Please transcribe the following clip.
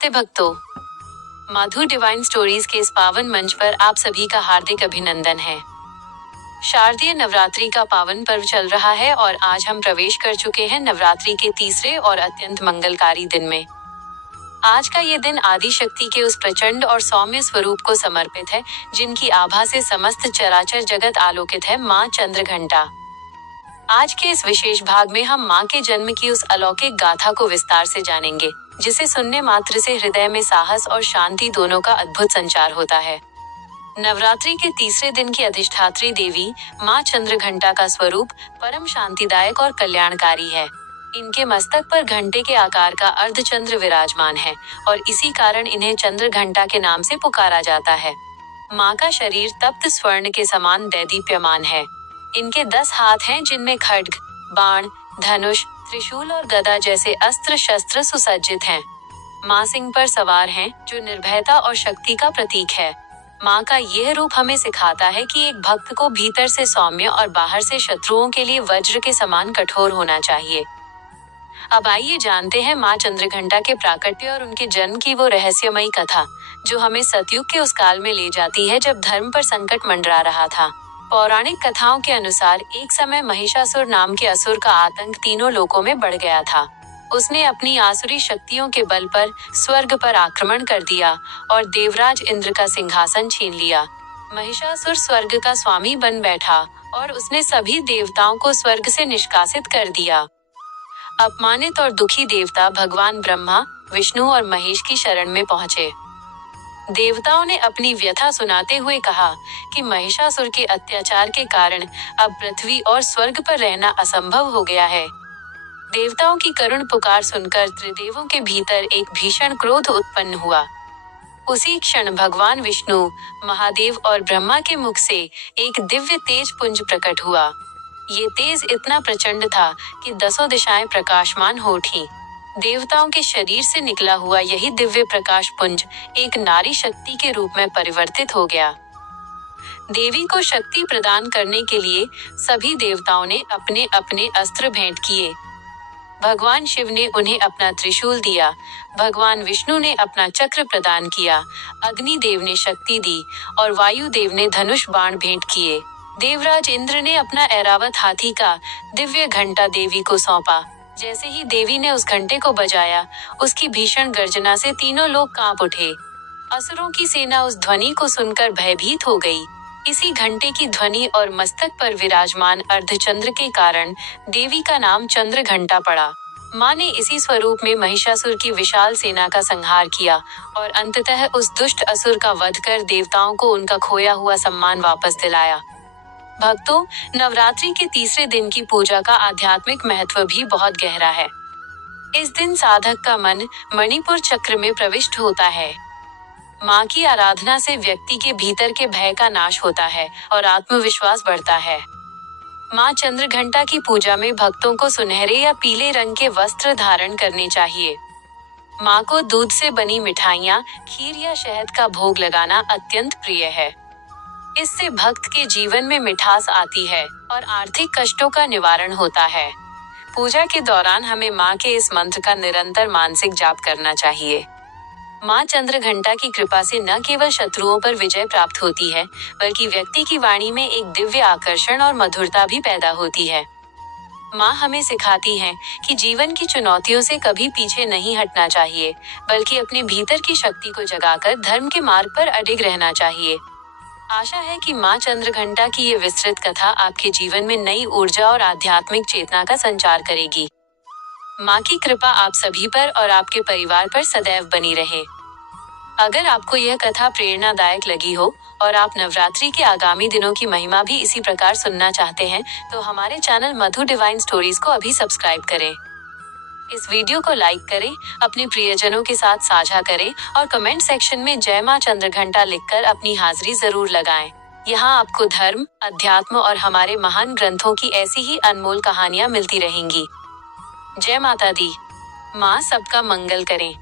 नमस्ते भक्तों, मधु divine stories के इस पावन मंच पर आप सभी का हार्दिक अभिनंदन है। शारदीय नवरात्रि का पावन पर्व चल रहा है और आज हम प्रवेश कर चुके हैं नवरात्रि के तीसरे और अत्यंत मंगलकारी दिन में। आज का ये दिन आदि शक्ति के उस प्रचंड और सौम्य स्वरूप को समर्पित है, जिनकी आभा से समस्त चराचर जगत आलोकित है, माँ चंद्रघंटा। आज के इस विशेष भाग में हम माँ के जन्म की उस अलौकिक गाथा को विस्तार से जानेंगे, जिसे सुनने मात्र से हृदय में साहस और शांति दोनों का अद्भुत संचार होता है। नवरात्रि के तीसरे दिन की अधिष्ठात्री देवी माँ चंद्रघंटा का स्वरूप परम शांतिदायक और कल्याणकारी है। इनके मस्तक पर घंटे के आकार का अर्धचंद्र विराजमान है और इसी कारण इन्हें चंद्रघंटा के नाम से पुकारा जाता है। माँ का शरीर तप्त स्वर्ण के समान दैदीप्यमान है। इनके 10 हाथ हैं, जिनमें खड्ग, बाण, धनुष, त्रिशूल और गदा जैसे अस्त्र शस्त्र सुसज्जित हैं। माँ सिंह पर सवार हैं, जो निर्भयता और शक्ति का प्रतीक है। माँ का यह रूप हमें सिखाता है कि एक भक्त को भीतर से सौम्य और बाहर से शत्रुओं के लिए वज्र के समान कठोर होना चाहिए। अब आइए जानते हैं माँ चंद्रघंटा के प्राकट्य और उनके जन्म की वो रहस्यमयी कथा, जो हमें सतयुग के उस काल में ले जाती है जब धर्म पर संकट मंडरा रहा था। पौराणिक कथाओं के अनुसार एक समय महिषासुर नाम के असुर का आतंक तीनों लोकों में बढ़ गया था। उसने अपनी आसुरी शक्तियों के बल पर स्वर्ग पर आक्रमण कर दिया और देवराज इंद्र का सिंहासन छीन लिया। महिषासुर स्वर्ग का स्वामी बन बैठा और उसने सभी देवताओं को स्वर्ग से निष्कासित कर दिया। अपमानित और दुखी देवता भगवान ब्रह्मा, विष्णु और महेश की शरण में पहुंचे। देवताओं ने अपनी व्यथा सुनाते हुए कहा कि महिषासुर के अत्याचार के कारण अब पृथ्वी और स्वर्ग पर रहना असंभव हो गया है। देवताओं की करुण पुकार सुनकर त्रिदेवों के भीतर एक भीषण क्रोध उत्पन्न हुआ। उसी क्षण भगवान विष्णु, महादेव और ब्रह्मा के मुख से एक दिव्य तेज पुंज प्रकट हुआ। ये तेज इतना प्रचंड था कि 10 दिशाएं प्रकाशमान हो उठी। देवताओं के शरीर से निकला हुआ यही दिव्य प्रकाश पुंज एक नारी शक्ति के रूप में परिवर्तित हो गया। देवी को शक्ति प्रदान करने के लिए सभी देवताओं ने अपने अपने अस्त्र भेंट किए। भगवान शिव ने उन्हें अपना त्रिशूल दिया, भगवान विष्णु ने अपना चक्र प्रदान किया, अग्निदेव ने शक्ति दी और वायुदेव ने धनुष बाण भेंट किए। देवराज इंद्र ने अपना ऐरावत हाथी का दिव्य घंटा देवी को सौंपा। जैसे ही देवी ने उस घंटे को बजाया, उसकी भीषण गर्जना से तीनों लोग कांप उठे। असुरों की सेना उस ध्वनि को सुनकर भयभीत हो गई। इसी घंटे की ध्वनि और मस्तक पर विराजमान अर्धचंद्र के कारण देवी का नाम चंद्रघंटा पड़ा। माँ ने इसी स्वरूप में महिषासुर की विशाल सेना का संहार किया और अंततः उस दुष्ट असुर का वध कर देवताओं को उनका खोया हुआ सम्मान वापस दिलाया। भक्तों, नवरात्रि के तीसरे दिन की पूजा का आध्यात्मिक महत्व भी बहुत गहरा है। इस दिन साधक का मन मणिपुर चक्र में प्रविष्ट होता है। माँ की आराधना से व्यक्ति के भीतर के भय का नाश होता है और आत्मविश्वास बढ़ता है। माँ चंद्रघंटा की पूजा में भक्तों को सुनहरे या पीले रंग के वस्त्र धारण करने चाहिए। माँ को दूध से बनी मिठाइयाँ, खीर या शहद का भोग लगाना अत्यंत प्रिय है। इससे भक्त के जीवन में मिठास आती है और आर्थिक कष्टों का निवारण होता है। पूजा के दौरान हमें माँ के इस मंत्र का निरंतर मानसिक जाप करना चाहिए। माँ चंद्रघंटा की कृपा से न केवल शत्रुओं पर विजय प्राप्त होती है, बल्कि व्यक्ति की वाणी में एक दिव्य आकर्षण और मधुरता भी पैदा होती है। माँ हमें सिखाती हैं कि जीवन की चुनौतियों से कभी पीछे नहीं हटना चाहिए, बल्कि अपने भीतर की शक्ति को जगाकर धर्म के मार्ग पर अडिग रहना चाहिए। आशा है कि माँ चंद्रघंटा की ये विस्तृत कथा आपके जीवन में नई ऊर्जा और आध्यात्मिक चेतना का संचार करेगी। माँ की कृपा आप सभी पर और आपके परिवार पर सदैव बनी रहे। अगर आपको यह कथा प्रेरणादायक लगी हो और आप नवरात्रि के आगामी दिनों की महिमा भी इसी प्रकार सुनना चाहते हैं, तो हमारे चैनल मधु डिवाइन स्टोरीज को अभी सब्सक्राइब करें। इस वीडियो को लाइक करें, अपने प्रियजनों के साथ साझा करें और कमेंट सेक्शन में जय मां चंद्रघंटा लिखकर अपनी हाजिरी जरूर लगाएं। यहाँ आपको धर्म, अध्यात्म और हमारे महान ग्रंथों की ऐसी ही अनमोल कहानियाँ मिलती रहेंगी। जय माता दी। माँ सबका मंगल करें।